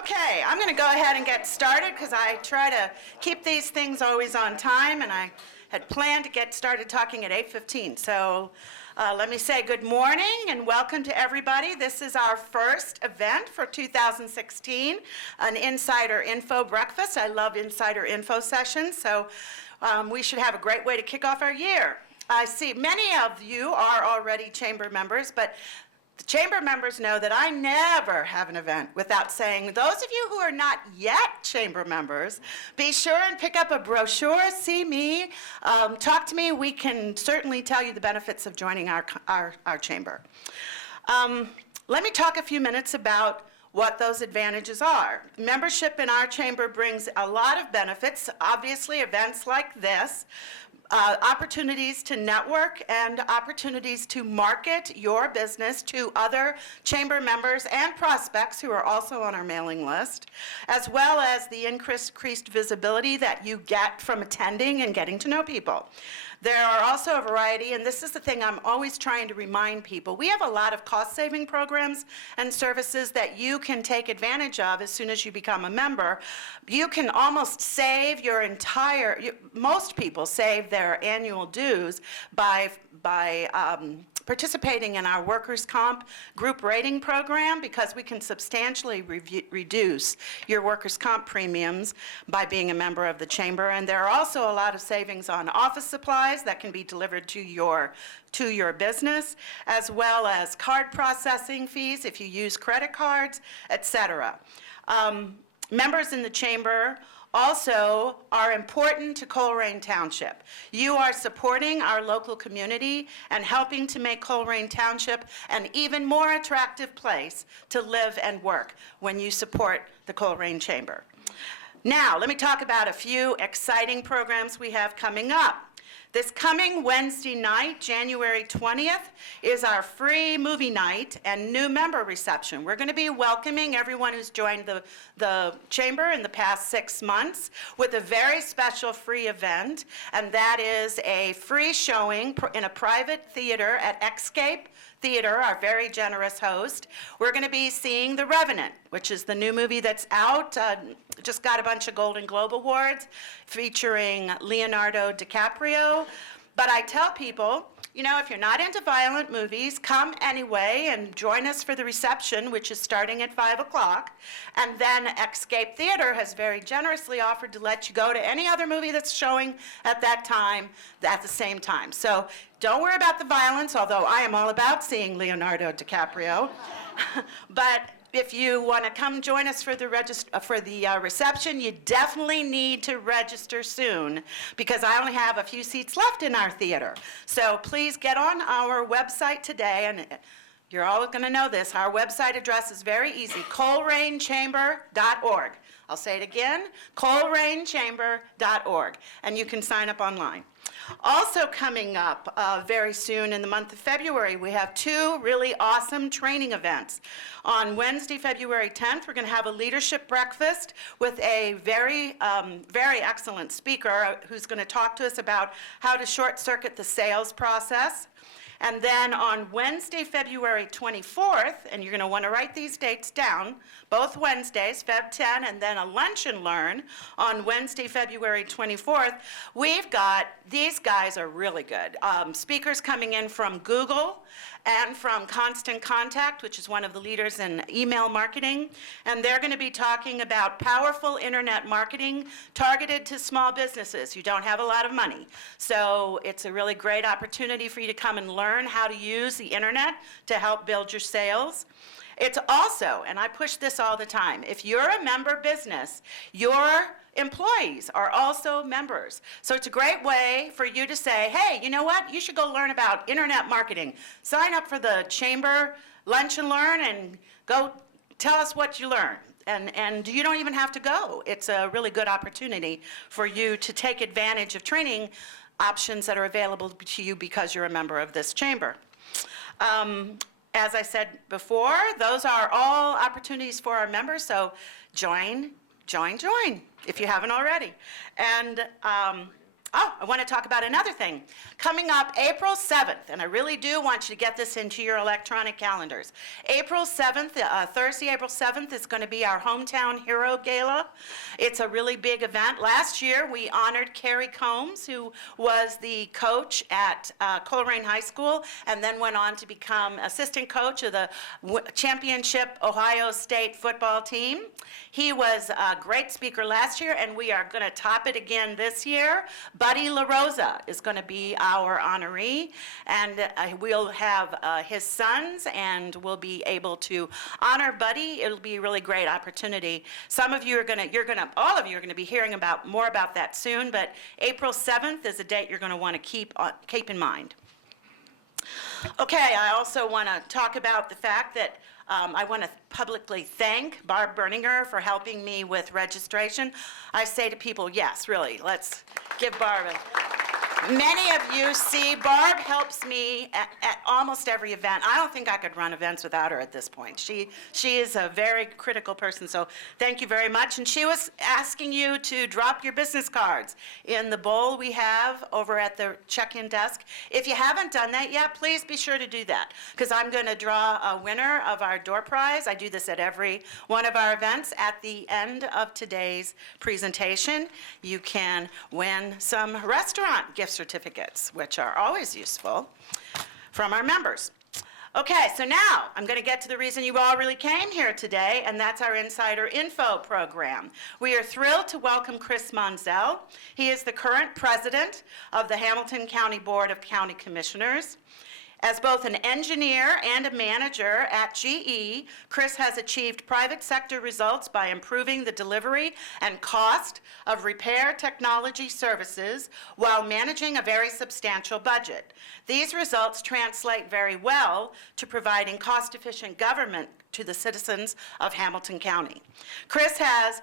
Okay, I'm going to go ahead and get started because I try to keep these things always on time, and I had planned to get started talking at 8:15. So let me say good morning and welcome to everybody. This is our first event for 2016, an Insider Info Breakfast. I love Insider Info sessions, so we should have a great way to kick off our year. I see many of you are already chamber members, but the chamber members know that I never have an event without saying, those of you who are not yet chamber members, be sure and pick up a brochure, see me, talk to me. We can certainly tell you the benefits of joining our chamber. Let me talk a few minutes about what those advantages are. Membership in our chamber brings a lot of benefits, obviously events like this, opportunities to network and opportunities to market your business to other chamber members and prospects who are also on our mailing list, as well as the increased visibility that you get from attending and getting to know people. There are also a variety, and this is the thing I'm always trying to remind people, we have a lot of cost-saving programs and services that you can take advantage of as soon as you become a member. You can almost save your entire, most people save their annual dues by participating in our workers' comp group rating program, because we can substantially reduce your workers' comp premiums by being a member of the chamber. And there are also a lot of savings on office supplies that can be delivered to your business, as well as card processing fees if you use credit cards, etc. Members in the chamber also are important to Colerain Township. You are supporting our local community and helping to make Colerain Township an even more attractive place to live and work when you support the Colerain Chamber. Now, let me talk about a few exciting programs we have coming up. This coming Wednesday night, January 20th, is our free movie night and new member reception. We're going to be welcoming everyone who's joined the chamber in the past 6 months with a very special free event, and that is a free showing in a private theater at Escape Theater, our very generous host. We're going to be seeing The Revenant, which is the new movie that's out, just got a bunch of Golden Globe Awards, featuring Leonardo DiCaprio. But I tell people, you know, if you're not into violent movies, come anyway and join us for the reception, which is starting at 5 o'clock. And then Escape Theater has very generously offered to let you go to any other movie that's showing at that time, at the same time. So don't worry about the violence, although I am all about seeing Leonardo DiCaprio. But if you want to come join us for the reception, you definitely need to register soon, because I only have a few seats left in our theater. So please get on our website today, and you're all going to know this. Our website address is very easy, colerain.org. I'll say it again, colerain.org, and you can sign up online. Also coming up very soon in the month of February, we have 2 really awesome training events. On Wednesday, February 10th, we're going to have a leadership breakfast with a very excellent speaker who's going to talk to us about how to short-circuit the sales process. And then on Wednesday, February 24th, and you're going to want to write these dates down, both Wednesdays, Feb 10, and then a lunch and learn on Wednesday, February 24th, we've got, these guys are really good. Speakers coming in from Google and from Constant Contact, which is one of the leaders in email marketing. And they're going to be talking about powerful internet marketing targeted to small businesses who don't have a lot of money. So it's a really great opportunity for you to come and learn how to use the internet to help build your sales. It's also, and I push this all the time, if you're a member business, your employees are also members. So it's a great way for you to say, hey, you know what? You should go learn about internet marketing. Sign up for the chamber lunch and learn and go tell us what you learned. And you don't even have to go. It's a really good opportunity for you to take advantage of training options that are available to you because you're a member of this chamber. As I said before, those are all opportunities for our members, so join if you haven't already. And Oh, I want to talk about another thing. Coming up April 7th, and I really do want you to get this into your electronic calendars. April 7th, Thursday, April 7th is going to be our Hometown Hero Gala. It's a really big event. Last year, we honored Carrie Combs, who was the coach at Colerain High School, and then went on to become assistant coach of the championship Ohio State football team. He was a great speaker last year, and we are going to top it again this year. Buddy LaRosa is going to be our honoree, and we'll have his sons, and we'll be able to honor Buddy. It'll be a really great opportunity. Some of you are going to, all of you are going to be hearing more about that soon, but April 7th is a date you're going to want to keep in mind. Okay, I also want to talk about the fact that I want to publicly thank Barb Berninger for helping me with registration. I say to people, yes, really, let's give Barb a... Many of you see Barb helps me at almost every event. I don't think I could run events without her at this point. She is a very critical person, so thank you very much. And she was asking you to drop your business cards in the bowl we have over at the check-in desk. If you haven't done that yet, please be sure to do that, because I'm going to draw a winner of our door prize. I do this at every one of our events. At the end of today's presentation, you can win some restaurant gift certificates, which are always useful, from our members. Okay, so now I'm going to get to the reason you all really came here today, and that's our Insider Info program. We are thrilled to welcome Chris Monzel. He is the current president of the Hamilton County Board of County Commissioners. As both an engineer and a manager at GE, Chris has achieved private sector results by improving the delivery and cost of repair technology services while managing a very substantial budget. These results translate very well to providing cost-efficient government to the citizens of Hamilton County. Chris has,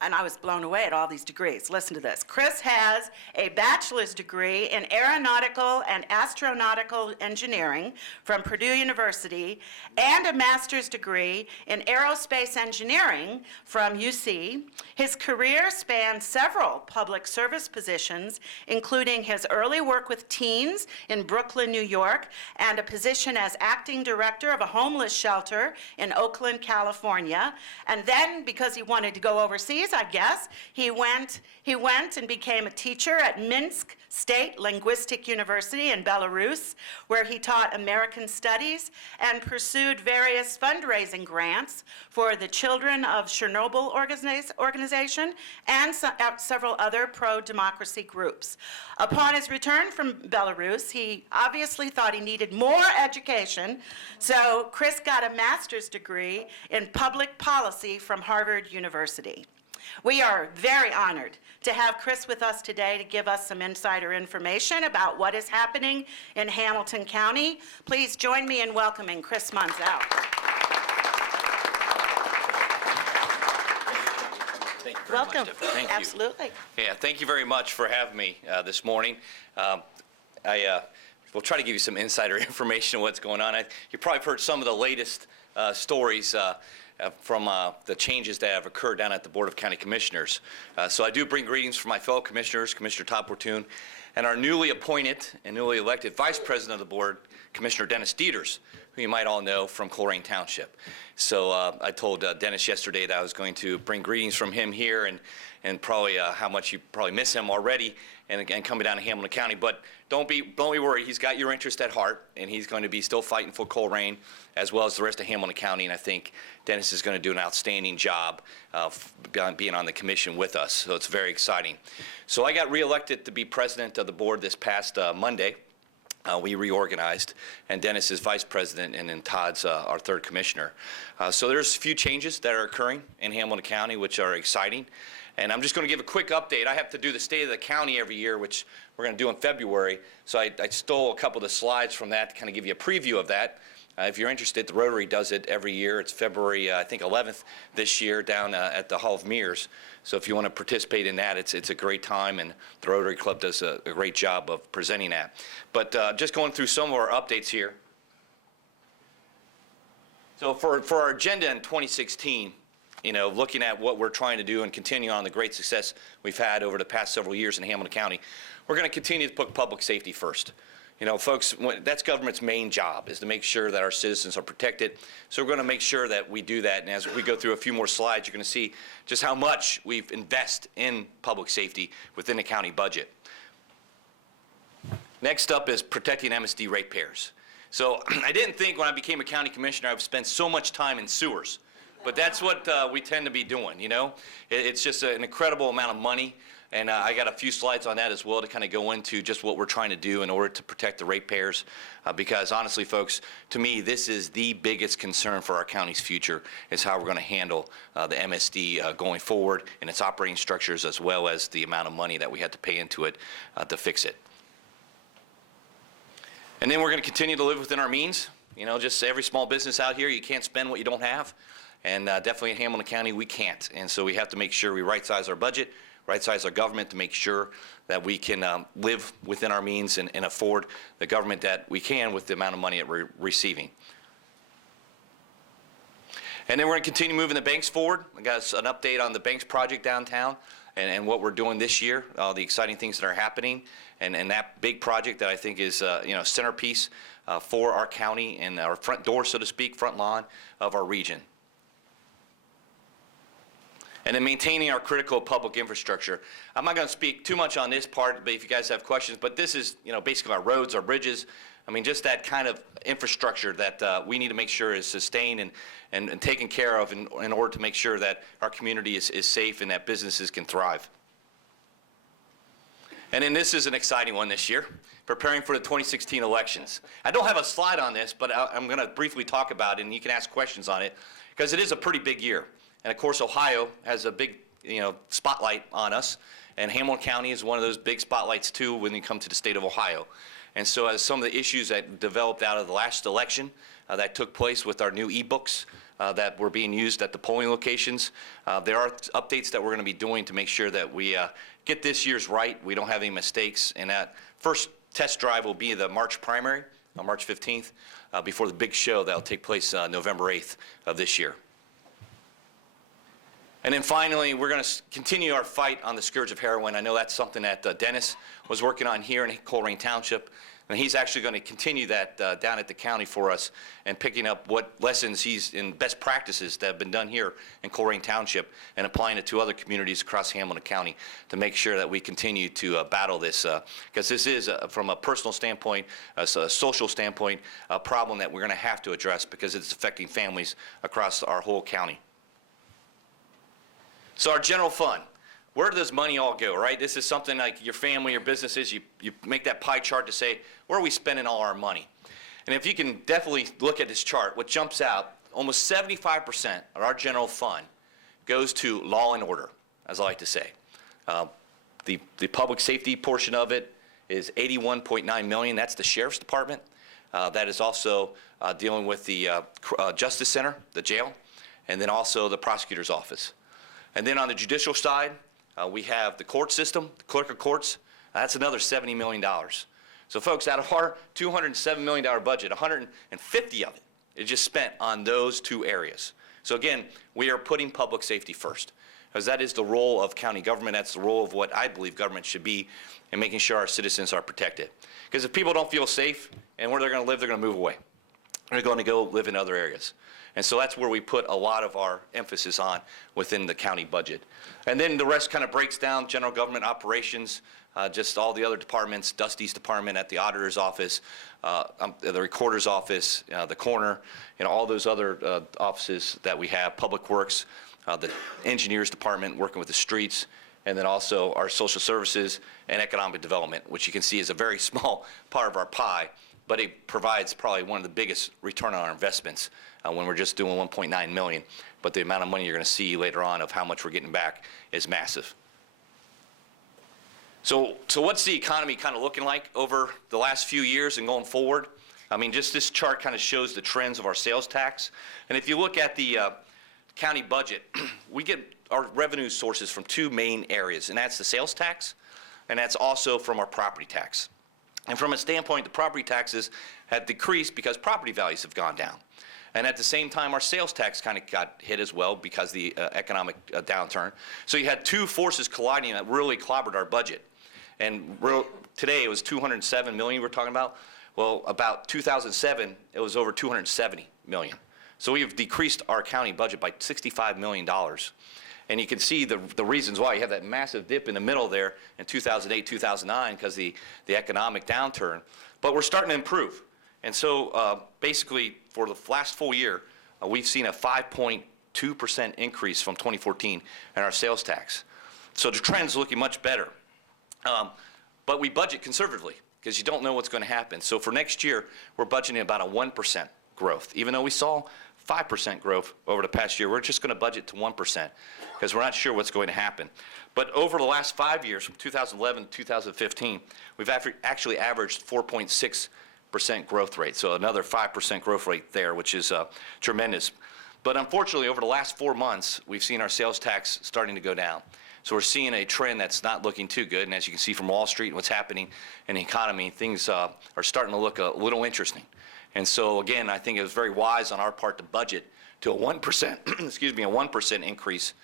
and I was blown away at all these degrees. Listen to this. Chris has a bachelor's degree in aeronautical and astronautical engineering from Purdue University and a master's degree in aerospace engineering from UC. His career spans several public service positions, including his early work with teens in Brooklyn, New York, and a position as acting director of a homeless shelter in Oakland, California. And then, because he wanted to go overseas, I guess, he went and became a teacher at Minsk State Linguistic University in Belarus, where he taught American Studies and pursued various fundraising grants for the Children of Chernobyl organization and several other pro-democracy groups. Upon his return from Belarus, he obviously thought he needed more education, so Chris got a master's degree in public policy from Harvard University. We are very honored to have Chris with us today to give us some insider information about what is happening in Hamilton County. Please join me in welcoming Chris Monzel. Thank you very Welcome. much, Stephanie. Thank you. Absolutely. Yeah, thank you very much for having me this morning. I will try to give you some insider information on what's going on. You probably heard some of the latest stories from the changes that have occurred down at the Board of County Commissioners. So I do bring greetings from my fellow commissioners, Commissioner Todd Portune, and our newly appointed and newly elected Vice President of the Board, Commissioner Dennis Dieters, who you might all know from Colerain Township. So I told Dennis yesterday that I was going to bring greetings from him here and probably how much you probably miss him already and again coming down to Hamilton County. But don't be worried, he's got your interest at heart, and he's going to be still fighting for Colerain as well as the rest of Hamilton County, and I think Dennis is going to do an outstanding job being on the commission with us, so it's very exciting. So I got reelected to be president of the board this past Monday. We reorganized, and Dennis is vice president, and then Todd's our third commissioner. So there's a few changes that are occurring in Hamilton County, which are exciting. And I'm just going to give a quick update. I have to do the state of the county every year, which we're going to do in February. So I stole a couple of the slides from that to kind of give you a preview of that. If you're interested, the Rotary does it every year. It's February, I think, 11th this year down at the Hall of Mirrors. So if you want to participate in that, it's a great time, and the Rotary Club does a great job of presenting that. But just going through some of our updates here. So for our agenda in 2016, looking at what we're trying to do and continuing on the great success we've had over the past several years in Hamilton County, we're going to continue to put public safety first. Folks, that's government's main job, is to make sure that our citizens are protected. So we're going to make sure that we do that. And as we go through a few more slides, you're going to see just how much we've invested in public safety within the county budget. Next up is protecting MSD ratepayers. So I didn't think when I became a county commissioner I would spend so much time in sewers. But that's what we tend to be doing, It's just an incredible amount of money. And I got a few slides on that as well to kind of go into just what we're trying to do in order to protect the ratepayers. Because honestly, folks, to me, this is the biggest concern for our county's future, is how we're going to handle the MSD going forward and its operating structures, as well as the amount of money that we had to pay into it to fix it. And then we're going to continue to live within our means. Just every small business out here, you can't spend what you don't have. And definitely in Hamilton County, we can't. And so we have to make sure we right-size our budget, right-size our government to make sure that we can live within our means and afford the government that we can with the amount of money that we're receiving. And then we're going to continue moving the banks forward. I got an update on the banks project downtown and what we're doing this year, all the exciting things that are happening, and that big project that I think is centerpiece for our county and our front door, so to speak, front lawn of our region. And then maintaining our critical public infrastructure. I'm not going to speak too much on this part, but if you guys have questions, but this is, basically our roads, our bridges. I mean, just that kind of infrastructure that we need to make sure is sustained and taken care of in order to make sure that our community is safe and that businesses can thrive. And then this is an exciting one this year, preparing for the 2016 elections. I don't have a slide on this, but I'm going to briefly talk about it, and you can ask questions on it, because it is a pretty big year. And of course, Ohio has a big, spotlight on us, and Hamilton County is one of those big spotlights too when you come to the state of Ohio. And so, as some of the issues that developed out of the last election that took place with our new e-books that were being used at the polling locations, there are updates that we're going to be doing to make sure that we get this year's right. We don't have any mistakes, and that first test drive will be the March primary on March 15th before the big show that will take place November 8th of this year. And then finally, we're going to continue our fight on the scourge of heroin. I know that's something that Dennis was working on here in Colerain Township, and he's actually going to continue that down at the county for us and picking up what lessons he's in best practices that have been done here in Colerain Township and applying it to other communities across Hamilton County to make sure that we continue to battle this, because this is, from a personal standpoint, a social standpoint, a problem that we're going to have to address because it's affecting families across our whole county. So our general fund, where does money all go, right? This is something like your family, your businesses, you make that pie chart to say, where are we spending all our money? And if you can definitely look at this chart, what jumps out, almost 75% of our general fund goes to law and order, as I like to say. The public safety portion of it is $81.9 million. That's the Sheriff's Department. That is also dealing with the Justice Center, the jail, and then also the Prosecutor's Office. And then on the judicial side, we have the court system, the clerk of courts. That's another $70 million. So folks, out of our $207 million budget, 150 of it is just spent on those two areas. So again, we are putting public safety first, because that is the role of county government. That's the role of what I believe government should be in making sure our citizens are protected. Because if people don't feel safe and where they're going to live, they're going to move away. They're going to go live in other areas. And so that's where we put a lot of our emphasis on within the county budget. And then the rest kind of breaks down general government operations, just all the other departments, Dusty's department at the auditor's office, the recorder's office, the coroner, all those other offices that we have, public works, the engineers department working with the streets, and then also our social services and economic development, which you can see is a very small part of our pie, but it provides probably one of the biggest return on our investments when we're just doing $1.9 million. But the amount of money you're going to see later on of how much we're getting back is massive. So what's the economy kind of looking like over the last few years and going forward? I mean, just this chart kind of shows the trends of our sales tax. And if you look at the county budget, we get our revenue sources from two main areas, and that's the sales tax, and that's also from our property tax. And from a standpoint, the property taxes have decreased because property values have gone down. And at the same time, our sales tax kind of got hit as well because of the economic downturn. So you had two forces colliding that really clobbered our budget. And today it was 207 million we're talking about. Well, about 2007, it was over 270 million. So we've decreased our county budget by $65 million. And you can see the reasons why. You have that massive dip in the middle there in 2008, 2009 because the economic downturn. But we're starting to improve. And so basically for the last full year, we've seen a 5.2% increase from 2014 in our sales tax. So the trend's looking much better. But we budget conservatively because you don't know what's going to happen. So for next year, we're budgeting about a 1% growth. Even though we saw 5% growth over the past year, we're just going to budget to 1% because we're not sure what's going to happen. But over the last 5 years, from 2011 to 2015, we've actually averaged 4.6% growth rate. So another 5% growth rate there, which is tremendous. But unfortunately, over the last 4 months, we've seen our sales tax starting to go down. So we're seeing a trend that's not looking too good. And as you can see from Wall Street and what's happening in the economy, things are starting to look a little interesting. And so again, I think it was very wise on our part to budget to a 1%, excuse me, a 1% increase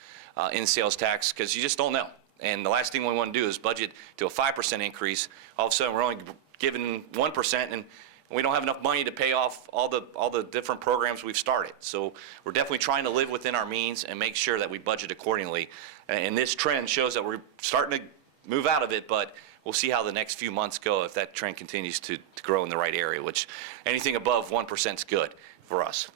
in sales tax because you just don't know. And the last thing we want to do is budget to a 5% increase. All of a sudden, we're only given 1%, and we don't have enough money to pay off all the different programs we've started. So we're definitely trying to live within our means and make sure that we budget accordingly. And this trend shows that we're starting to move out of it, but we'll see how the next few months go if that trend continues to grow in the right area, which anything above 1% is good for us.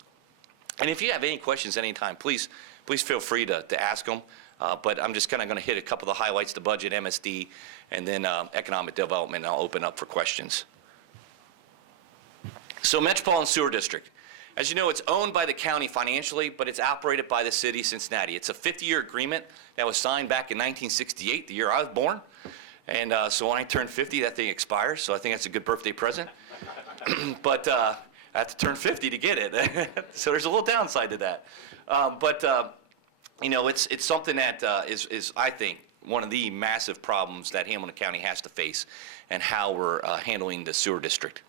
And if you have any questions anytime, please feel free to ask them. But I'm just kind of going to hit a couple of the highlights, the budget, MSD, and then economic development, and I'll open up for questions. So Metropolitan Sewer District. As you know, it's owned by the county financially, but it's operated by the city of Cincinnati. It's a 50-year agreement that was signed back in 1968, the year I was born. And so when I turn 50, that thing expires, so I think that's a good birthday present. But I have to turn 50 to get it, so there's a little downside to that. You know, it's something that is, I think, one of the massive problems that Hamilton County has to face and how we're handling the sewer district.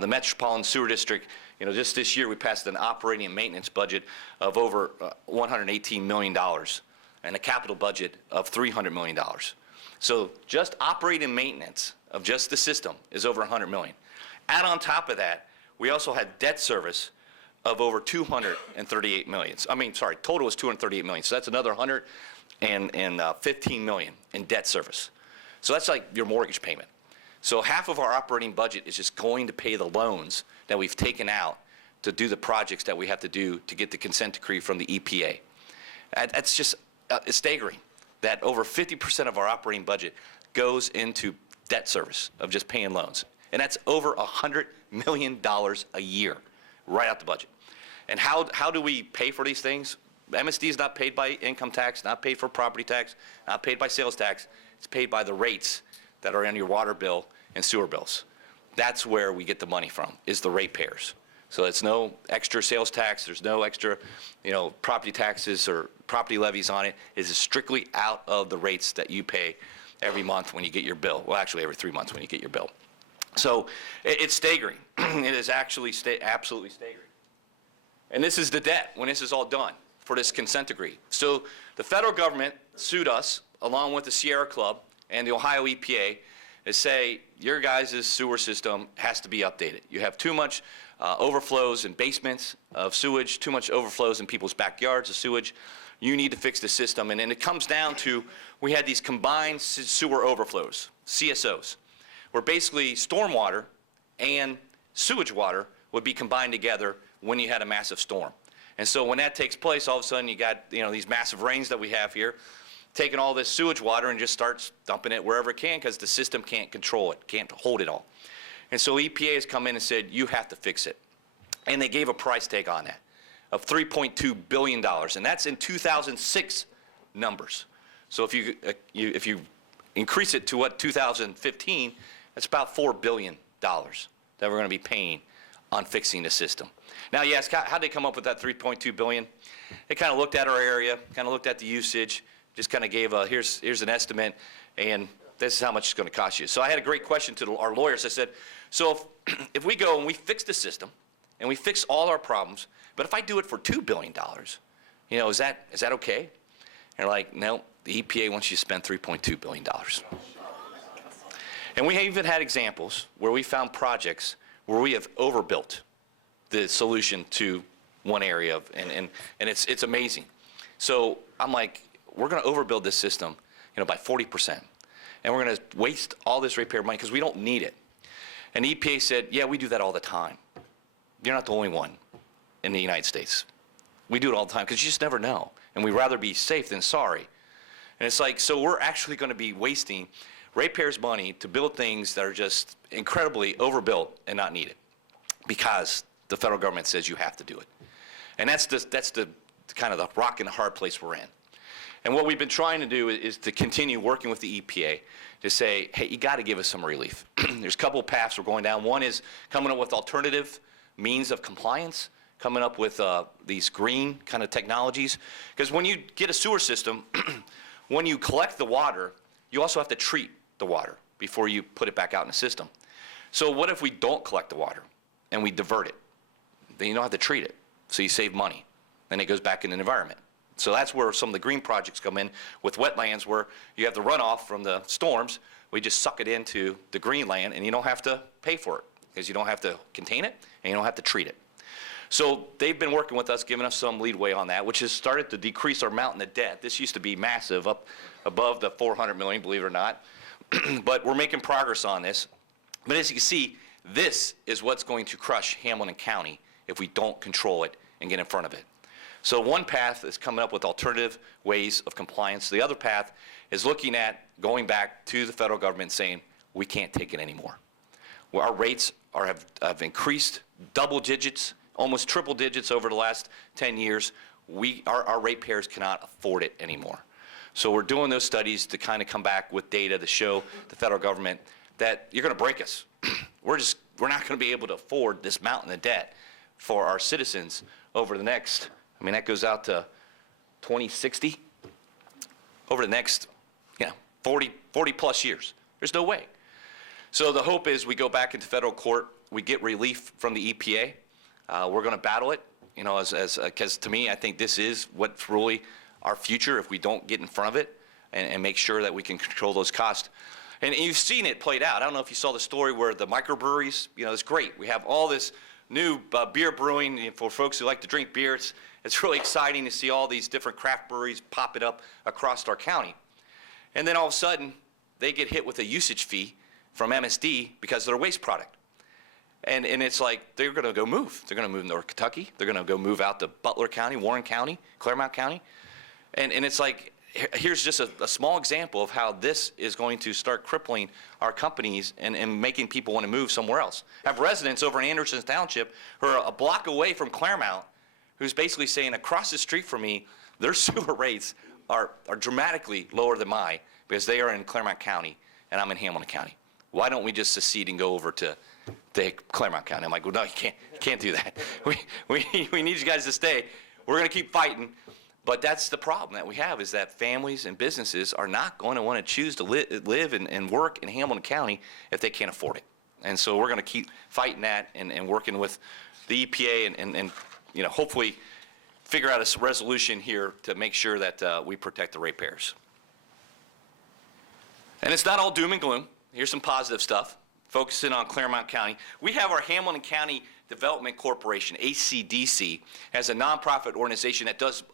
The Metropolitan Sewer District, you know, just this year we passed an operating and maintenance budget of over $118 million and a capital budget of $300 million. So just operating maintenance of just the system is over $100 million. Add on top of that, we also had debt service of over $238 million. I mean, sorry, total was $238 million. So that's another $115 million in debt service. So that's like your mortgage payment. So half of our operating budget is just going to pay the loans that we've taken out to do the projects that we have to do to get the consent decree from the EPA. That's just it's staggering that over 50% of our operating budget goes into debt service of just paying loans. And that's over $100 million a year right out the budget. And how do we pay for these things? MSD is not paid by income tax, not paid for property tax, not paid by sales tax. It's paid by the rates that are in your water bill and sewer bills. That's where we get the money from, is the ratepayers. So it's no extra sales tax, there's no extra, you know, property taxes or property levies on it. It is strictly out of the rates that you pay every month when you get your bill. Well, actually every 3 months when you get your bill. So it's staggering. It is actually absolutely staggering. And this is the debt when this is all done for this consent decree. So the federal government sued us along with the Sierra Club and the Ohio EPA to say your guys' sewer system has to be updated. You have too much overflows in basements of sewage, too much overflows in people's backyards of sewage. You need to fix the system. And then it comes down to, we had these combined sewer overflows, CSOs, where basically stormwater and sewage water would be combined together when you had a massive storm. And so when that takes place, all of a sudden you got, you know, these massive rains that we have here, taking all this sewage water and just starts dumping it wherever it can because the system can't control it, can't hold it all. And so EPA has come in and said, you have to fix it. And they gave a price tag on that of $3.2 billion. And that's in 2006 numbers. So if you increase it to what 2015, that's about $4 billion that we're going to be paying on fixing the system. Now you ask, how'd they come up with that $3.2 billion? They kind of looked at our area, kind of looked at the usage, just kind of gave a, here's an estimate, and this is how much it's going to cost you. So I had a great question to our lawyers. I said, so if we go and we fix the system, and we fix all our problems, but if I do it for $2 billion, is that okay? And they're like, no, the EPA wants you to spend $3.2 billion. And we have even had examples where we found projects where we have overbuilt the solution to one area and it's amazing. So I'm like, we're going to overbuild this system, by 40%, and we're going to waste all this ratepayer money because we don't need it. And the EPA said, yeah, we do that all the time. You're not the only one in the United States. We do it all the time because you just never know, and we'd rather be safe than sorry. And it's like, so we're actually going to be wasting ratepayers' money to build things that are just incredibly overbuilt and not needed because the federal government says you have to do it. And that's the kind of the rock and the hard place we're in. And what we've been trying to do is to continue working with the EPA to say, hey, you got to give us some relief. There's a couple of paths we're going down. One is coming up with alternative means of compliance, coming up with these green kind of technologies. Because when you get a sewer system, when you collect the water, you also have to treat the water before you put it back out in the system. So what if we don't collect the water and we divert it? Then you don't have to treat it, so you save money. Then it goes back in the environment. So that's where some of the green projects come in with wetlands where you have the runoff from the storms. We just suck it into the green land and you don't have to pay for it because you don't have to contain it and you don't have to treat it. So they've been working with us, giving us some leadway on that, which has started to decrease our mountain of debt. This used to be massive, up above the $400 million, believe it or not. But we're making progress on this. But as you can see, this is what's going to crush Hamilton County if we don't control it and get in front of it. So one path is coming up with alternative ways of compliance. The other path is looking at going back to the federal government saying, we can't take it anymore. Well, our rates have increased double digits, almost triple digits over the last 10 years. Our ratepayers cannot afford it anymore. So we're doing those studies to kind of come back with data to show the federal government that you're going to break us. We're not going to be able to afford this mountain of debt for our citizens over the next, that goes out to 2060, over the next 40 plus years. There's no way. So the hope is we go back into federal court, we get relief from the EPA. We're going to battle it, because to me, I think this is what's really our future if we don't get in front of it and make sure that we can control those costs. And you've seen it played out. I don't know if you saw the story where the microbreweries, it's great. We have all this new beer brewing for folks who like to drink beer. It's really exciting to see all these different craft breweries popping up across our county. And then all of a sudden, they get hit with a usage fee from MSD because of their waste product. And it's like, they're going to go move. They're going to move North Kentucky. They're going to go move out to Butler County, Warren County, Claremont County. And it's like, here's just a small example of how this is going to start crippling our companies and making people want to move somewhere else. I have residents over in Anderson Township who are a block away from Claremont who's basically saying, across the street from me, their sewer rates are dramatically lower than mine because they are in Claremont County and I'm in Hamilton County. Why don't we just secede and go over to Claremont County? I'm like, well, no, you can't do that. We need you guys to stay. We're going to keep fighting. But that's the problem that we have, is that families and businesses are not going to want to choose to live and work in Hamilton County if they can't afford it. And so we're going to keep fighting that and working with the EPA and hopefully figure out a resolution here to make sure that we protect the ratepayers. And it's not all doom and gloom. Here's some positive stuff, focusing on Claremont County. We have our Hamilton County Development Corporation, HCDC, as a nonprofit organization that does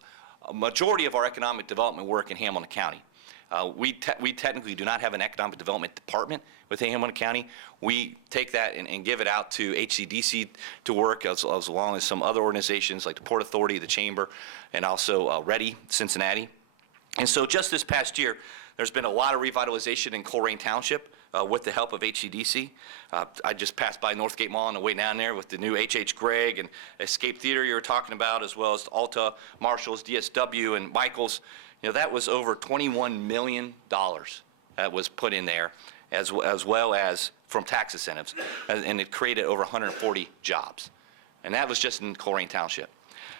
a majority of our economic development work in Hamilton County. We technically do not have an economic development department within Hamilton County. We take that and give it out to HCDC to work, as long as some other organizations like the Port Authority, the Chamber, and also Ready, Cincinnati. And so just this past year, there's been a lot of revitalization in Colerain Township with the help of HCDC. I just passed by Northgate Mall on the way down there with the new H.H. Gregg and Escape Theater you were talking about, as well as Alta, Marshalls, DSW, and Michaels. That was over $21 million that was put in there, as well as from tax incentives, and it created over 140 jobs. And that was just in Colerain Township.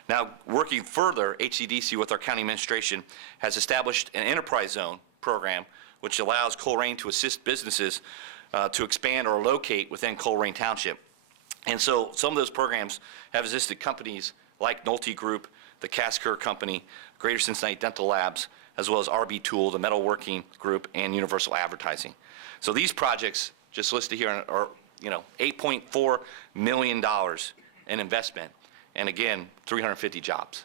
Now, working further, HCDC with our county administration has established an enterprise zone program which allows Colerain to assist businesses to expand or locate within Colerain Township. And so some of those programs have assisted companies like Nolte Group, the Casker Company, Greater Cincinnati Dental Labs, as well as RB Tool, the Metalworking Group, and Universal Advertising. So these projects, just listed here, are $8.4 million in investment, and again, 350 jobs.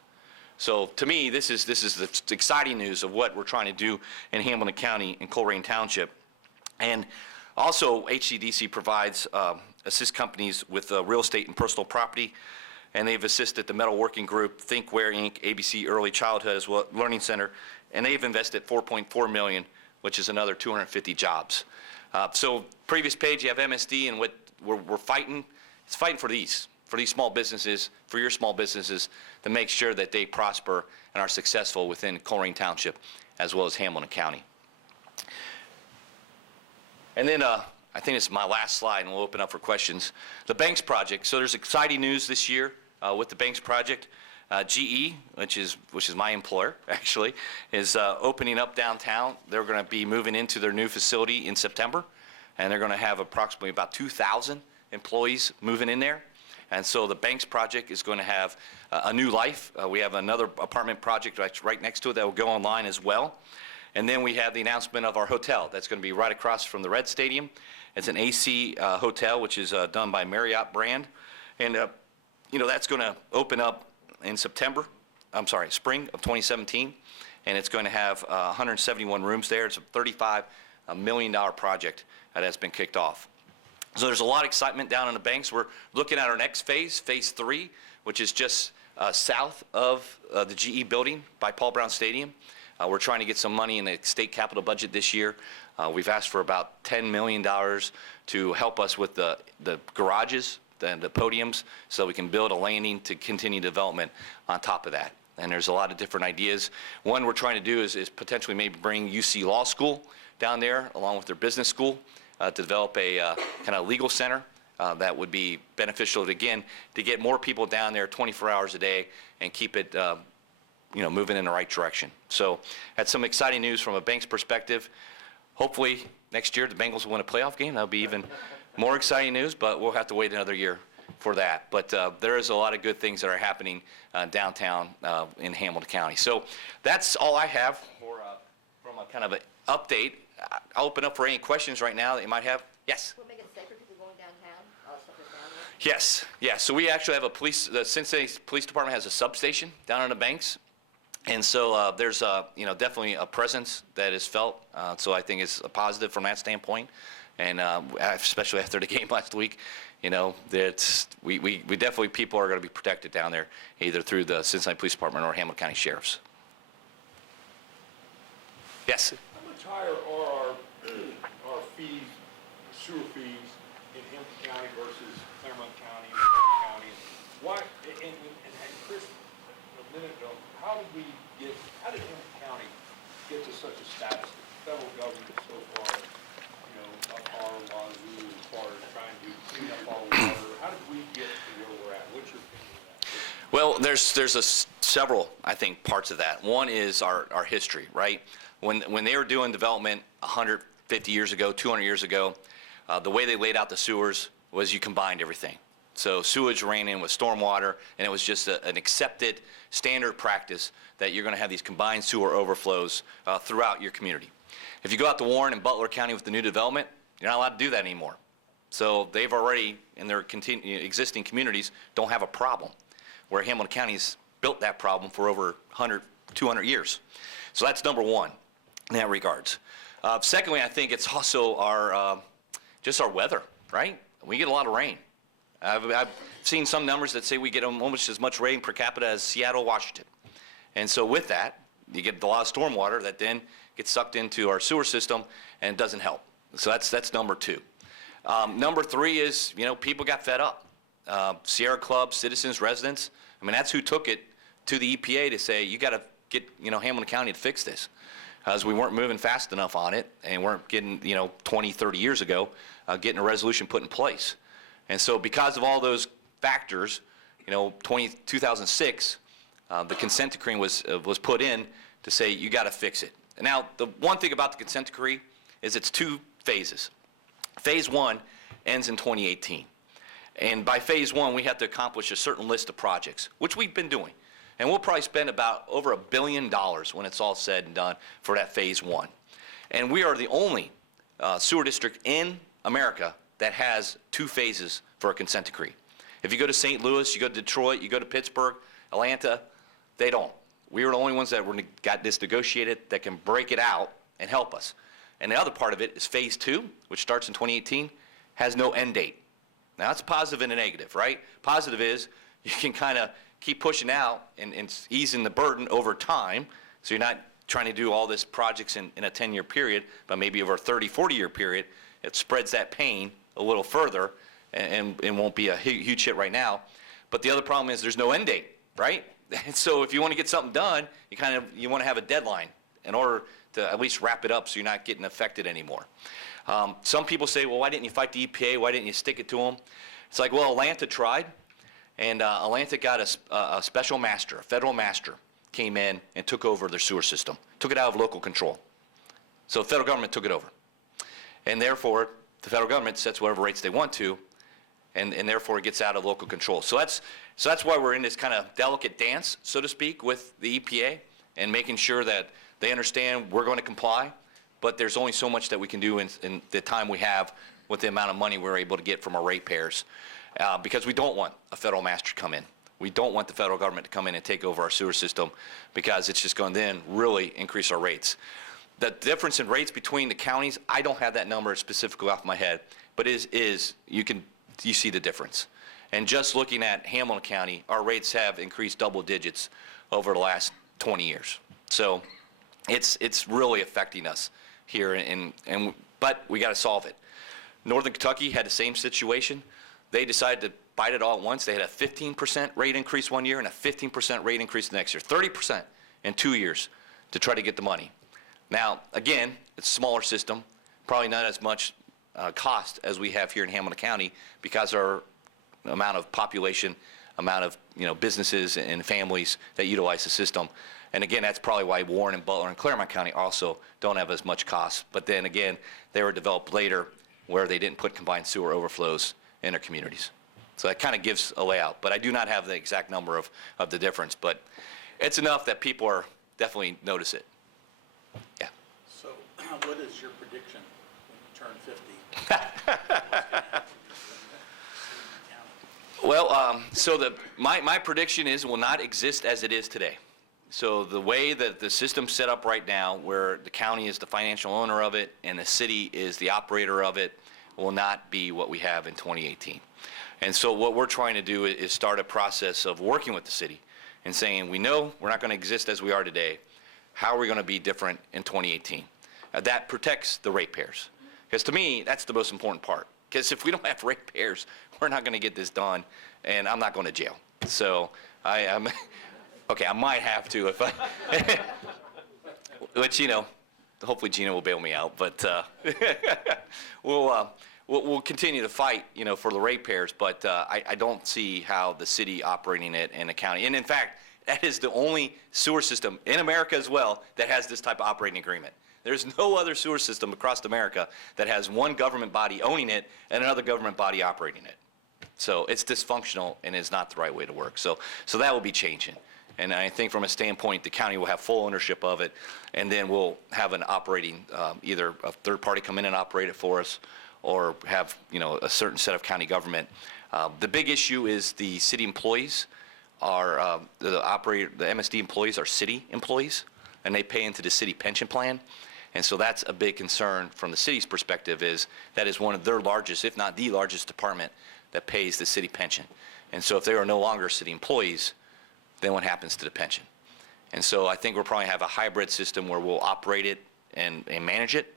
So to me, this is the exciting news of what we're trying to do in Hamilton County and Colerain Township. And also, HCDC provides, assist companies with real estate and personal property, and they've assisted the Metalworking Group, Thinkware Inc., ABC Early Childhood as well, Learning Center, and they've invested $4.4 million, which is another 250 jobs. So previous page, you have MSD, and what we're fighting, it's fighting for these small businesses, for your small businesses, to make sure that they prosper and are successful within Colerain Township as well as Hamilton County. And then I think it's my last slide, and we'll open up for questions. The Banks Project. So there's exciting news this year with the Banks Project. GE, which is my employer, actually, is opening up downtown. They're going to be moving into their new facility in September, and they're going to have approximately about 2,000 employees moving in there. And so the Banks Project is going to have a new life. We have another apartment project right next to it that will go online as well. And then we have the announcement of our hotel that's going to be right across from the Red Stadium. It's an AC hotel, which is done by Marriott brand. And, that's going to open up in spring of 2017. And it's going to have 171 rooms there. It's a $35 million project that has been kicked off. So there's a lot of excitement down in the Banks. We're looking at our next phase, phase 3, which is just south of the GE building by Paul Brown Stadium. We're trying to get some money in the state capital budget this year. We've asked for about $10 million to help us with the garages, the podiums, so we can build a landing to continue development on top of that. And there's a lot of different ideas. One we're trying to do is potentially maybe bring UC Law School down there along with their business school to develop a kind of legal center that would be beneficial, again, to get more people down there 24 hours a day and keep it moving in the right direction. So that's some exciting news from a Banks perspective. Hopefully next year the Bengals will win a playoff game. That'll be even more exciting news, but we'll have to wait another year for that. But there is a lot of good things that are happening downtown in Hamilton County. So that's all I have from a kind of an update. I'll open up for any questions right now that you might have. Yes? Will it make it safer people going downtown? All the stuff that's down there? Yes. Yeah. So we actually have the Cincinnati Police Department has a substation down in the Banks. And so there's definitely a presence that is felt. So I think it's a positive from that standpoint. And especially after the game last week, that we definitely, people are going to be protected down there, either through the Cincinnati Police Department or Hamilton County Sheriffs. Yes? How much higher are our fees, sewer fees in Hamilton County versus Claremont County, Hamilton County? Why, and Chris, a minute ago, how did Hamilton County get to such a status that the federal government so far, up our wazoo as far as trying to clean up our water? How did we get to where we're at? What's your opinion of that? Well, there's several, I think, parts of that. One is our history, right? When they were doing development 150 years ago, 200 years ago, the way they laid out the sewers was you combined everything. So sewage ran in with stormwater, and it was just an accepted standard practice that you're going to have these combined sewer overflows throughout your community. If you go out to Warren and Butler County with the new development, you're not allowed to do that anymore. So they've already, in their existing communities, don't have a problem, where Hamilton County's built that problem for over 100, 200 years. So that's number one in that regards. Secondly, I think it's also just our weather, right? We get a lot of rain. I've seen some numbers that say we get almost as much rain per capita as Seattle, Washington. And so with that, you get a lot of stormwater that then gets sucked into our sewer system, and it doesn't help. So that's number two. Number three is, people got fed up. Sierra Club, citizens, residents, that's who took it to the EPA to say, you got to get, Hamilton County to fix this. As we weren't moving fast enough on it, and weren't getting, 20, 30 years ago, getting a resolution put in place. And so because of all those factors, 2006, the consent decree was put in to say you got to fix it. Now, the one thing about the consent decree is it's two phases. Phase 1 ends in 2018. And by phase one, we have to accomplish a certain list of projects, which we've been doing. And we'll probably spend about over $1 billion when it's all said and done for that phase one. And we are the only sewer district in America that has 2 phases for a consent decree. If you go to St. Louis, you go to Detroit, you go to Pittsburgh, Atlanta, they don't. We are the only ones that got this negotiated that can break it out and help us. And the other part of it is phase 2, which starts in 2018, has no end date. Now that's a positive and a negative, right? Positive is you can kind of keep pushing out and easing the burden over time, so you're not trying to do all this projects in a 10-year period, but maybe over a 30, 40-year period. It spreads that pain a little further and won't be a huge hit right now. But the other problem is there's no end date, right? And so if you want to get something done, you want to have a deadline in order to at least wrap it up so you're not getting affected anymore. Some people say, well, why didn't you fight the EPA? Why didn't you stick it to them? It's like, well, Atlanta tried, and Atlanta got a special master, a federal master, came in and took over their sewer system, took it out of local control. So the federal government took it over. And therefore, the federal government sets whatever rates they want to, and therefore it gets out of local control. So that's why we're in this kind of delicate dance, so to speak, with the EPA and making sure that they understand we're going to comply, but there's only so much that we can do in the time we have with the amount of money we're able to get from our ratepayers, because we don't want a federal master to come in. We don't want the federal government to come in and take over our sewer system, because it's just going to then really increase our rates. The difference in rates between the counties, I don't have that number specifically off my head, but you see the difference. And just looking at Hamilton County, our rates have increased double digits over the last 20 years. So it's really affecting us here, but we got to solve it. Northern Kentucky had the same situation. They decided to bite it all at once. They had a 15% rate increase one year and a 15% rate increase the next year, 30% in 2 years to try to get the money. Now, again, it's a smaller system, probably not as much cost as we have here in Hamilton County, because our amount of population, amount of businesses and families that utilize the system. And again, that's probably why Warren and Butler and Claremont County also don't have as much cost. But then again, they were developed later where they didn't put combined sewer overflows in their communities. So that kind of gives a layout. But I do not have the exact number of the difference. But it's enough that people are definitely notice it. Yeah. So what is your prediction when you turn 50? Well, so my prediction is it will not exist as it is today. So the way that the system's set up right now, where the county is the financial owner of it and the city is the operator of it, will not be what we have in 2018. And so what we're trying to do is start a process of working with the city and saying, we know we're not going to exist as we are today. How are we going to be different in 2018? That protects the ratepayers. Because to me, that's the most important part. Because if we don't have ratepayers, we're not going to get this done, and I'm not going to jail. So okay, I might have to if I, which, hopefully Gina will bail me out, but we'll continue to fight, for the ratepayers, but I don't see how the city operating it and the county, and in fact, that is the only sewer system in America as well that has this type of operating agreement. There's no other sewer system across America that has one government body owning it and another government body operating it. So it's dysfunctional and is not the right way to work. So that will be changing. And I think from a standpoint, the county will have full ownership of it, and then we'll have an operating, either a third party come in and operate it for us, or have, a certain set of county government. The big issue is the city employees are, the MSD employees are city employees, and they pay into the city pension plan. And so that's a big concern from the city's perspective, is that is one of their largest, if not the largest department that pays the city pension. And so if they are no longer city employees, then what happens to the pension? And so I think we'll probably have a hybrid system where we'll operate it and manage it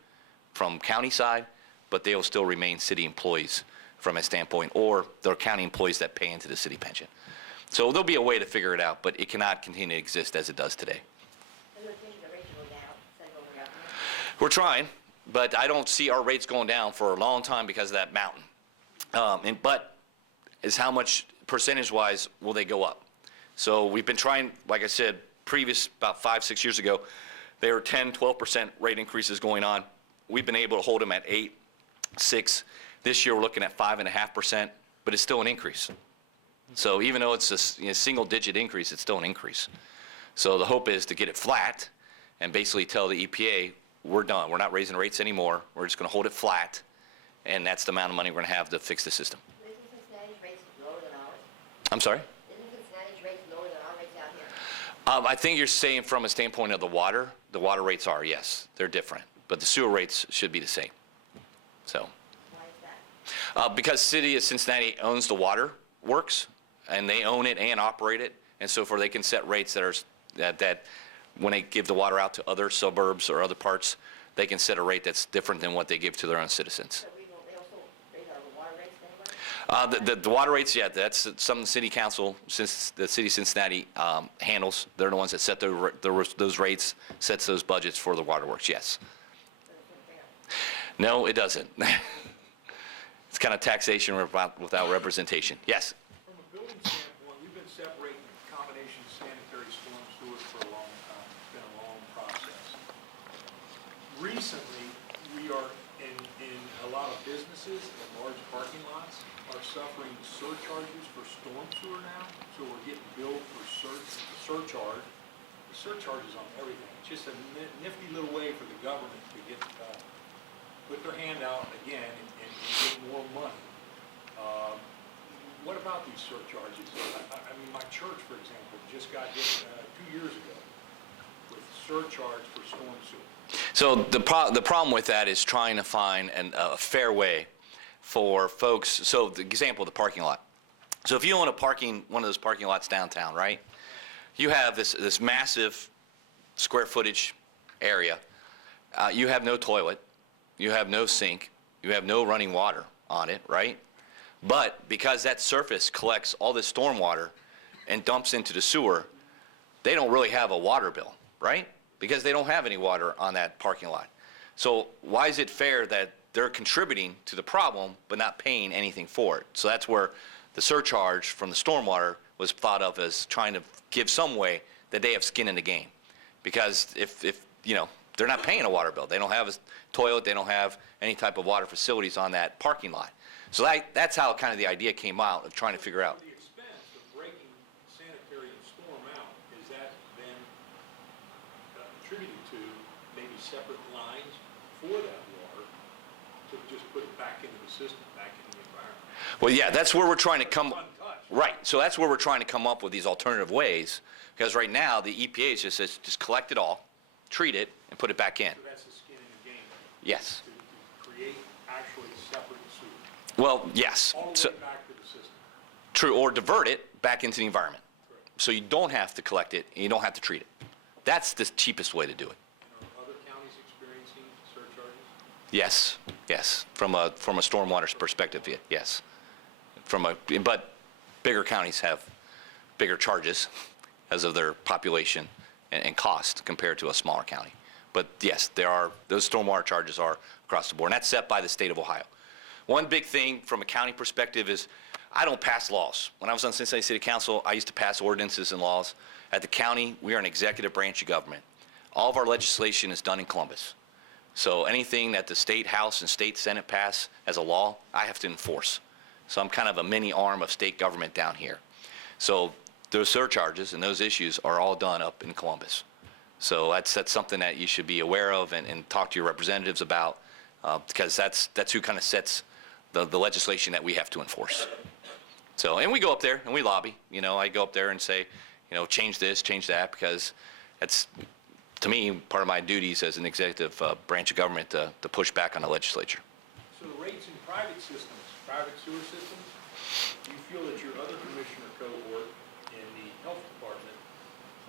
from county side, but they will still remain city employees from a standpoint, or they're county employees that pay into the city pension. So there'll be a way to figure it out, but it cannot continue to exist as it does today. We're trying, but I don't see our rates going down for a long time because of that mountain. But is how much percentage-wise will they go up? So we've been trying, like I said, about 5-6 years ago, there were 10-12% rate increases going on. We've been able to hold them at 8, 6. This year we're looking at 5.5% but it's still an increase. So even though it's a single-digit increase, it's still an increase. So the hope is to get it flat and basically tell the EPA, we're done. We're not raising rates anymore. We're just going to hold it flat, and that's the amount of money we're going to have to fix the system. Isn't Cincinnati's rates lower than ours? I'm sorry? Isn't Cincinnati's rates lower than our rates out here? I think you're saying from a standpoint of the water rates are, yes, they're different, but the sewer rates should be the same. So, Why is that? because City of Cincinnati owns the water works, and they own it and operate it, and so for they can set rates that when they give the water out to other suburbs or other parts, they can set a rate that's different than what they give to their own citizens. So they also raise our water rates anyway? The water rates, yeah, that's something the city council, since the city of Cincinnati handles. They're the ones that set those rates, sets those budgets for the waterworks, yes. No, it doesn't. It's kind of taxation without representation. Yes? From a building standpoint, we've been separating combination sanitary storm sewers for a long time. It's been a long process. Recently, we are in a lot of businesses and large parking lots are suffering surcharges for storm sewer now. So we're getting billed for surcharge. The surcharge is on everything. It's just a nifty little way for the government to get, put their hand out again and get more money. What about these surcharges? I mean, my church, for example, just got hit 2 years ago with surcharge for storm sewer. So the problem with that is trying to find a fair way for folks. So the example, the parking lot. So if you own one of those parking lots downtown, right? You have this massive square footage area. You have no toilet. You have no sink. You have no running water on it, right? But because that surface collects all this storm water and dumps into the sewer, they don't really have a water bill, right? Because they don't have any water on that parking lot. So why is it fair that they're contributing to the problem but not paying anything for it? So that's where the surcharge from the stormwater was thought of as trying to give some way that they have skin in the game. Because if you know, they're not paying a water bill. They don't have a toilet. They don't have any type of water facilities on that parking lot. So that's how kind of the idea came out of trying to figure out. The expense of breaking sanitary and storm out, is that then attributed to maybe separate lines for that water to just put it back into the system, back into the environment? Well, yeah, that's where we're trying to come. Untouched. Right. So that's where we're trying to come up with these alternative ways. Because right now the EPA just says just collect it all, treat it, and put it back in. So that's the skin in the game, Yes. to create actually separate sewer, Well, yes. all the So, way back to the system. true, or divert it back into the environment. So you don't have to collect it and you don't have to treat it. That's the cheapest way to do it. And are other counties experiencing surcharges? Yes, yes. From a stormwater perspective, yes. But bigger counties have bigger charges as of their population and cost compared to a smaller county. But yes, those stormwater charges are across the board, and that's set by the state of Ohio. One big thing from a county perspective is I don't pass laws. When I was on Cincinnati City Council, I used to pass ordinances and laws. At the county, we are an executive branch of government. All of our legislation is done in Columbus. So anything that the state House and state Senate pass as a law, I have to enforce. So I'm kind of a mini arm of state government down here. So those surcharges and those issues are all done up in Columbus. So that's something that you should be aware of and talk to your representatives about, because that's who kind of sets the legislation that we have to enforce. So, and we go up there and we lobby. You know, I go up there and say, you know, change this, change that, because that's, to me, part of my duties as an executive branch of government to push back on the legislature. So the rates in private systems, private sewer systems, do you feel that your other commissioner cohort in the health department,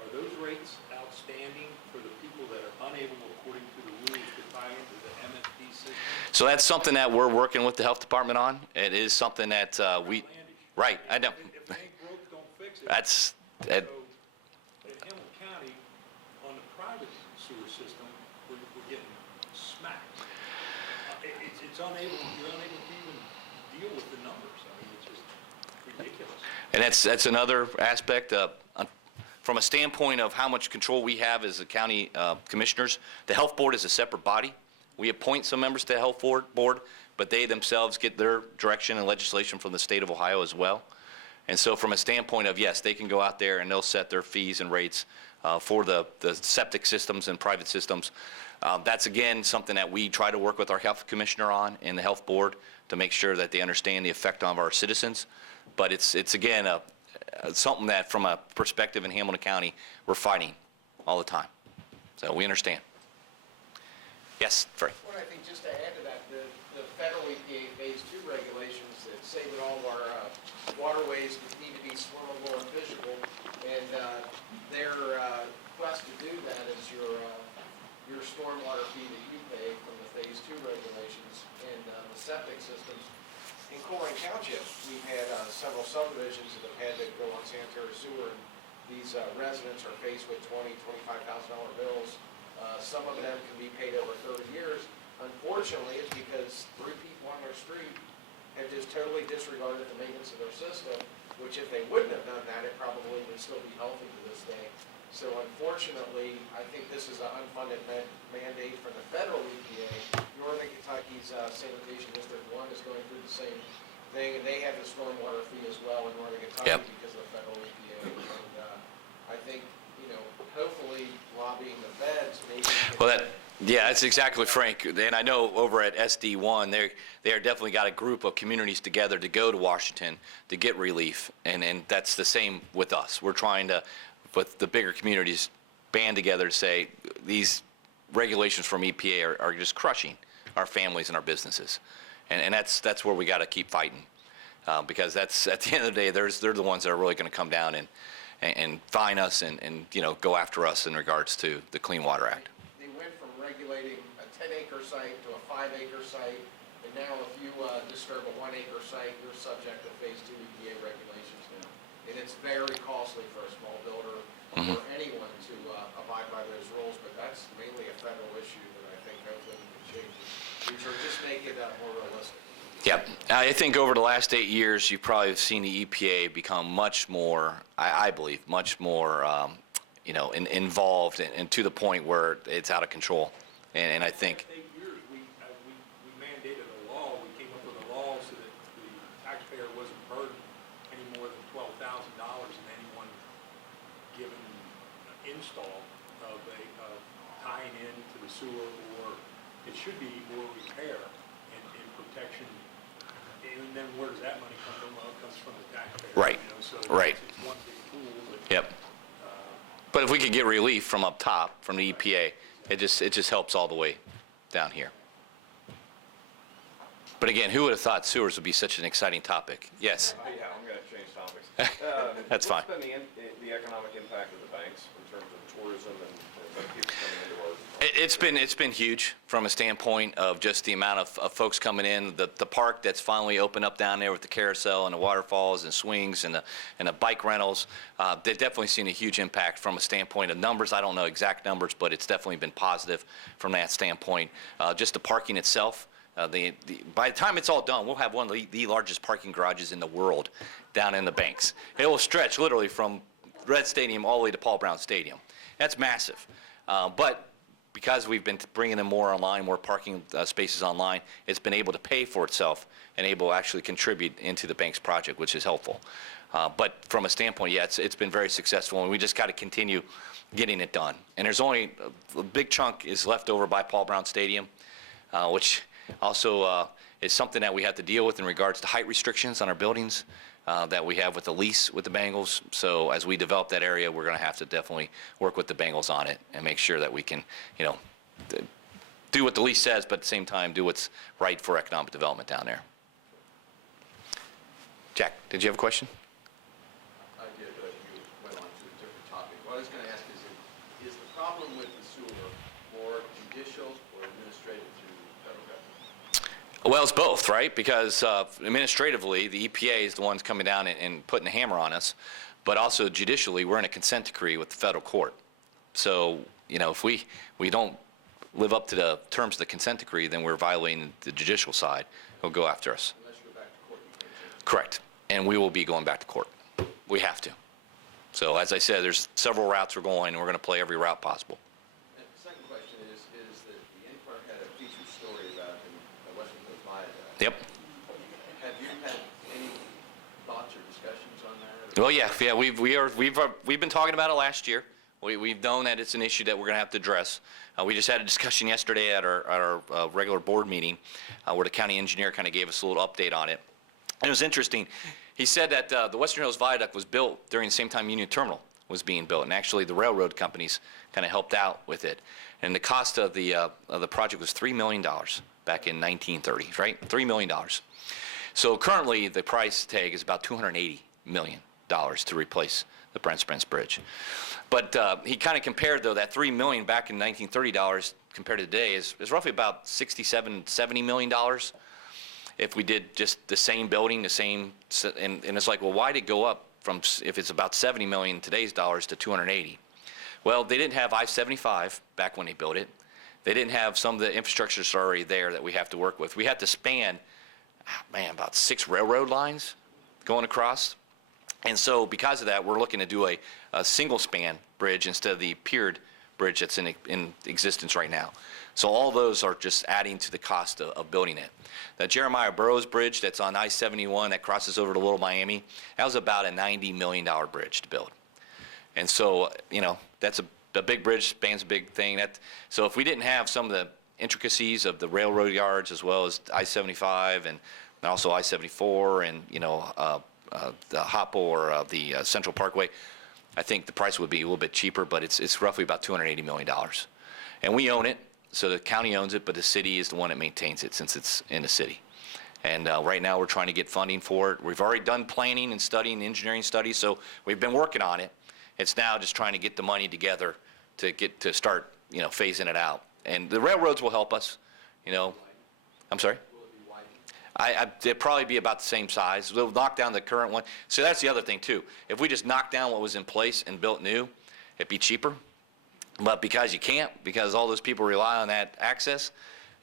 are those rates outstanding for the people that are unable, according to the rules, to tie into the MFD system? So that's something that we're working with the health department on. It is something that we, Outlandish. right, I know. If it ain't broke, don't fix it. That's, So in Hamilton County, on the private sewer system, we're getting smacked. It's unable, you're unable to even deal with the numbers. I mean, it's just ridiculous. and that's another aspect. From a standpoint of how much control we have as the county commissioners, the health board is a separate body. We appoint some members to the health board, but they themselves get their direction and legislation from the state of Ohio as well. And so from a standpoint of, yes, they can go out there and they'll set their fees and rates for the septic systems and private systems. That's, again, something that we try to work with our health commissioner on and the health board to make sure that they understand the effect on our citizens. But it's again, something that from a perspective in Hamilton County, we're fighting all the time. So we understand. Yes, Frey. Well, I think just to add to that, the federal EPA Phase 2 regulations that say that all of our waterways need to be swimmable and fishable, and their quest to do that is your stormwater fee that you pay from the Phase 2 regulations and the septic systems. In Colerain Township, we've had several subdivisions that have had to go on sanitary sewer, and these residents are faced with $20,000, $25,000 bills. Some of them can be paid over 30 years. Unfortunately, it's because 3 people on their street have just totally disregarded the maintenance of their system, which if they wouldn't have done that, it probably would still be healthy to this day. So unfortunately, I think this is an unfunded mandate from the federal EPA. Northern Kentucky's Sanitation District 1 is going through the same thing, and they have the stormwater fee as well in Northern Kentucky because of the federal EPA. And I think, hopefully lobbying the feds maybe. Well, yeah, that's exactly Frank. And I know over at SD1, they are definitely got a group of communities together to go to Washington to get relief. And that's the same with us. We're trying to, with the bigger communities, band together to say these regulations from EPA are just crushing our families and our businesses. And that's where we got to keep fighting. Because that's, at the end of the day, they're the ones that are really going to come down and fine us and go after us in regards to the Clean Water Act. They went from regulating a 10-acre site to a 5-acre site, and now if you disturb a 1-acre site, you're subject to Phase 2 EPA regulations now. And it's very costly for a small builder or anyone to abide by those rules, but that's mainly a federal issue that I think hopefully we can change. Which are just make it more realistic. Yep. I think over the last 8 years, you've probably seen the EPA become much more, I believe, much more, involved and to the point where it's out of control. And I think. 8 years, we mandated a law. We came up with a law so that the taxpayer wasn't burdened any more than $12,000 in any one given install of tying into the sewer, or it should be more repair and protection. And then where does that money come from? Well, it comes from the taxpayer. Right. So Right. It's one big pool. But, Yep. But if we could get relief from up top, from the EPA, it just helps all the way down here. But again, who would have thought sewers would be such an exciting topic? Yes. Yeah, I'm going to change topics. That's fine. What's been the economic impact of the banks in terms of tourism and people coming into our? It's been huge from a standpoint of just the amount of folks coming in. The park that's finally opened up down there with the carousel and the waterfalls and swings and the bike rentals, they've definitely seen a huge impact from a standpoint of numbers. I don't know exact numbers, but it's definitely been positive from that standpoint. Just the parking itself. By the time it's all done, we'll have one of the largest parking garages in the world down in the banks. It will stretch literally from Red Stadium all the way to Paul Brown Stadium. That's massive. But because we've been bringing in more online, more parking spaces online, it's been able to pay for itself and able to actually contribute into the bank's project, which is helpful. But from a standpoint, yeah, it's been very successful, and we just got to continue getting it done. And there's only a big chunk is left over by Paul Brown Stadium, which also is something that we have to deal with in regards to height restrictions on our buildings that we have with the lease with the Bengals. So as we develop that area, we're going to have to definitely work with the Bengals on it and make sure that we can, do what the lease says, but at the same time do what's right for economic development down there. Jack, did you have a question? I did, but you went on to a different topic. What I was going to ask is the problem with the sewer more judicial or administrative through federal government? Well, it's both, right? Because administratively, the EPA is the ones coming down and putting the hammer on us, but also judicially, we're in a consent decree with the federal court. So, if we don't live up to the terms of the consent decree, then we're violating the judicial side. They'll go after us. Unless you go back to court, you can't. Correct. And we will be going back to court. We have to. So, as I said, there's several routes we're going, and we're going to play every route possible. And the second question is that the Inquirer had a featured story about in Western Coast Maya Well, yeah, we've been talking about it last year. We've known that it's an issue that we're going to have to address. We just had a discussion yesterday at our regular board meeting where the county engineer kind of gave us a little update on it. And it was interesting. He said that the Western Hills Viaduct was built during the same time Union Terminal was being built, and actually the railroad companies kind of helped out with it. And the cost of the project was $3 million back in 1930, right? $3 million. So currently the price tag is about $280 million to replace the Brent Spence Bridge. But he kind of compared, though, that $3 million back in 1930 compared to today is roughly about $70 million if we did just the same building, the same, and it's like, well, why did it go up from, if it's about 70 million today's dollars to 280? Well, they didn't have I-75 back when they built it. They didn't have some of the infrastructure that's already there that we have to work with. We had to span, about 6 railroad lines going across. And so because of that, we're looking to do a single span bridge instead of the piered bridge that's in existence right now. So all those are just adding to the cost of building it. The Jeremiah Burroughs Bridge that's on I-71 that crosses over to Little Miami, that was about a $90 million bridge to build. And so, that's a big bridge, spans a big thing. So if we didn't have some of the intricacies of the railroad yards as well as I-75 and also I-74 and, the Hopple or the Central Parkway, I think the price would be a little bit cheaper, but it's roughly about $280 million. And we own it, so the county owns it, but the city is the one that maintains it since it's in the city. And right now we're trying to get funding for it. We've already done planning and studying, engineering studies, so we've been working on it. It's now just trying to get the money together to start, phasing it out. And the railroads will help us, I'm sorry? It'd probably be about the same size. We'll knock down the current one. So that's the other thing too. If we just knock down what was in place and built new, it'd be cheaper. But because you can't, because all those people rely on that access,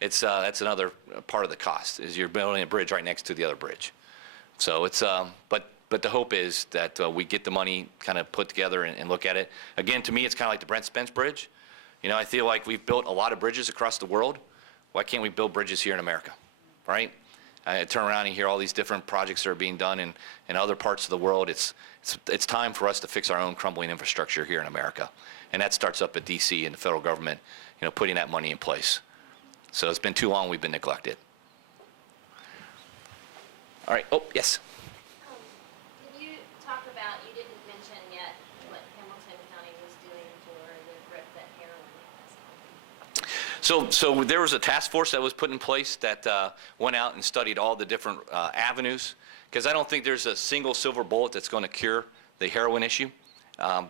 that's another part of the cost, is you're building a bridge right next to the other bridge. So it's, but the hope is that we get the money kind of put together and look at it. Again, to me, it's kind of like the Brent Spence Bridge. I feel like we've built a lot of bridges across the world. Why can't we build bridges here in America, right? I turn around and hear all these different projects that are being done in other parts of the world. It's time for us to fix our own crumbling infrastructure here in America. And that starts up at DC and the federal government, putting that money in place. So it's been too long we've been neglected. All right, oh, yes. Can you talk about, you didn't mention yet what Hamilton County was doing for the grip that heroin has? So there was a task force that was put in place that went out and studied all the different avenues, because I don't think there's a single silver bullet that's going to cure the heroin issue.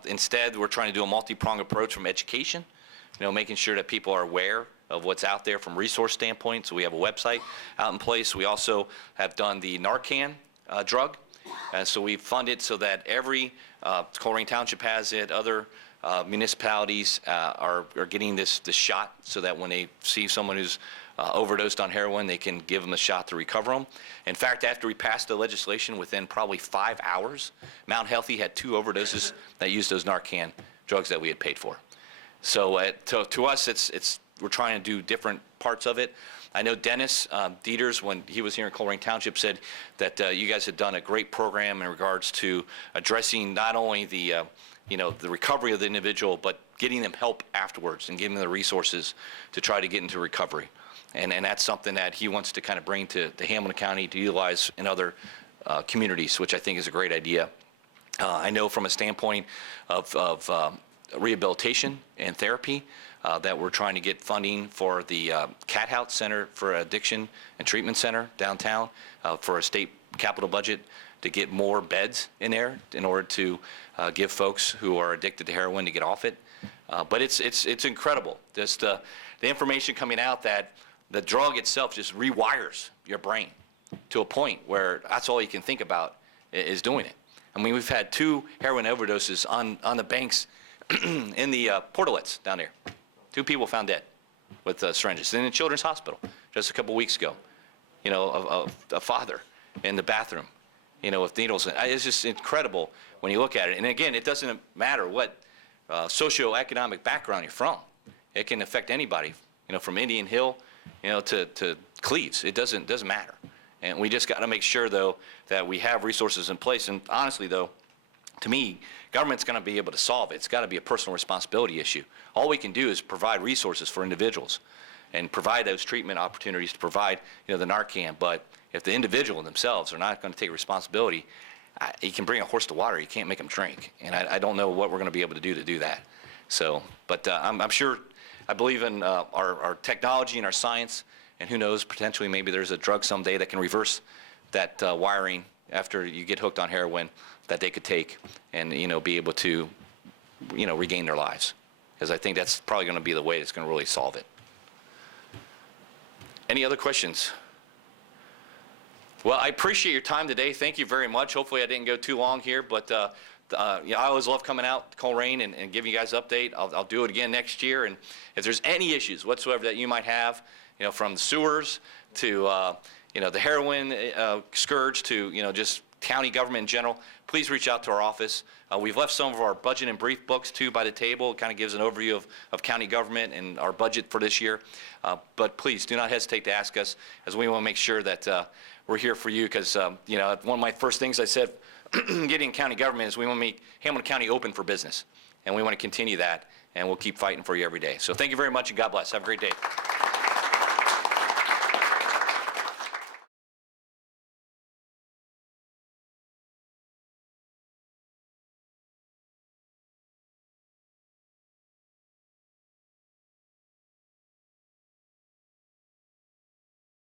Instead, we're trying to do a multi-pronged approach from education, making sure that people are aware of what's out there from resource standpoint. So we have a website out in place. We also have done the Narcan drug. So we fund it so that every Colerain Township has it, other municipalities are getting this shot so that when they see someone who's overdosed on heroin, they can give them a shot to recover them. In fact, after we passed the legislation, within probably 5 hours, Mount Healthy had 2 overdoses that used those Narcan drugs that we had paid for. So to us, we're trying to do different parts of it. I know Dennis Dieters, when he was here in Colerain Township, said that you guys had done a great program in regards to addressing not only the recovery of the individual, but getting them help afterwards and giving them the resources to try to get into recovery. And that's something that he wants to kind of bring to Hamilton County to utilize in other communities, which I think is a great idea. I know from a standpoint of rehabilitation and therapy that we're trying to get funding for the Cat House Center for Addiction and Treatment Center downtown for a state capital budget to get more beds in there in order to give folks who are addicted to heroin to get off it. But it's incredible, just the information coming out that the drug itself just rewires your brain to a point where that's all you can think about is doing it. I mean, we've had 2 heroin overdoses on the banks in the portalets down there. 2 people found dead with syringes. In the Children's Hospital just a couple weeks ago, a father in the bathroom, with needles. It's just incredible when you look at it. And again, it doesn't matter what socioeconomic background you're from. It can affect anybody, from Indian Hill, to Cleves. It doesn't matter. And we just got to make sure, though, that we have resources in place. And honestly, though, to me, government's going to be able to solve it. It's got to be a personal responsibility issue. All we can do is provide resources for individuals and provide those treatment opportunities to provide, the Narcan. But if the individual themselves are not going to take responsibility, you can bring a horse to water. You can't make them drink. And I don't know what we're going to be able to do that. So, but I'm sure, I believe in our technology and our science. And who knows, potentially maybe there's a drug someday that can reverse that wiring after you get hooked on heroin that they could take and, be able to, regain their lives. Because I think that's probably going to be the way that's going to really solve it. Any other questions? Well, I appreciate your time today. Thank you very much. Hopefully I didn't go too long here, but I always love coming out to Colerain and giving you guys an update. I'll do it again next year. And if there's any issues whatsoever that you might have, from the sewers to, the heroin scourge to, just county government in general, please reach out to our office. We've left some of our budget and brief books too by the table. It kind of gives an overview of county government and our budget for this year. But please do not hesitate to ask us, as we want to make sure that we're here for you, because one of my first things I said getting county government is we want to make Hamilton County open for business, and we want to continue that, and we'll keep fighting for you every day. So thank you very much, and God bless. Have a great day.